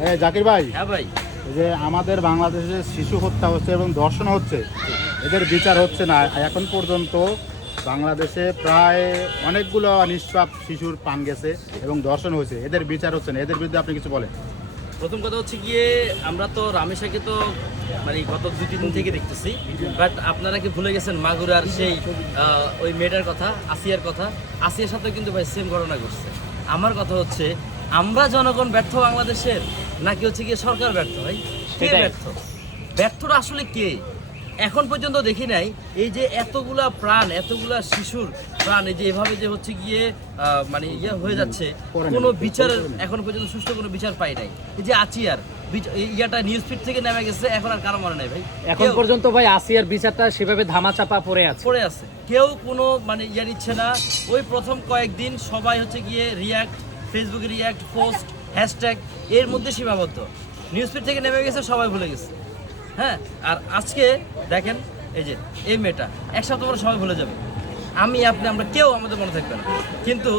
হ্যাঁ জাকির ভাই, হ্যাঁ ভাই, এই যে আমাদের বাংলাদেশে শিশু হত্যা হচ্ছে এবং ধর্ষণ হচ্ছে, এদের বিচার হচ্ছে না এখন পর্যন্ত। বাংলাদেশে প্রায় অনেকগুলো নিষ্পাপ শিশুর প্রাণ গেছে এবং ধর্ষণ হয়েছে, এদের বিচার হচ্ছে না। এদের বিরুদ্ধে আপনি কিছু বলেন। প্রথম কথা হচ্ছে গিয়ে আমরা তো রামেশাকে তো মানে গত 2-3 দিন থেকে দেখতেছি, বাট আপনারা কি ভুলে গেছেন মাগুরার সেই ওই মেয়েটার কথা, আসিয়ার কথা? আসিয়ার সাথে কিন্তু ভাই সেম ঘটনা ঘটছে। আমার কথা হচ্ছে আমরা জনগণ ব্যর্থ বাংলাদেশের, নাকি হচ্ছে গিয়ে সরকার ব্যর্থ? ভাই কে ব্যর্থ? ব্যর্থটা আসলে কে? এখন পর্যন্ত দেখি নাই এই যে এতগুলা প্রাণ, এতগুলা শিশুর প্রাণ এই যে এভাবে যে হচ্ছে গিয়ে মানে ইয়ে হয়ে যাচ্ছে, কোনো বিচার এখন পর্যন্ত সুষ্ঠু কোনো বিচার পাই নাই। এই যে আচিয়ার ইয়াটা নিউজ ফিড থেকে নেমে গেছে, এখন আর কারো মনে নাই ভাই। এখন পর্যন্ত ভাই আসিয়ার বিচারটা সেভাবে ধামাচাপা পড়ে আছে। কেউ কোনো মানে ইয়ে নিচ্ছে না। ওই প্রথম কয়েকদিন সবাই হচ্ছে গিয়ে রিয়াক্ট, ফেসবুকে রিয়াক্ট, পোস্ট, হ্যাশট্যাগ, এর মধ্যে সীমাবদ্ধ। নিউজ ফিড থেকে নেমে গেছে, সবাই ভুলে গেছে। হ্যাঁ, আর আজকে দেখেন এই যে এই মেয়েটা, এক সপ্তাহ পরে সবাই ভুলে যাবে। আমি, আপনি, আমরা কেউ আমাদের মনে থাকবে না। কিন্তু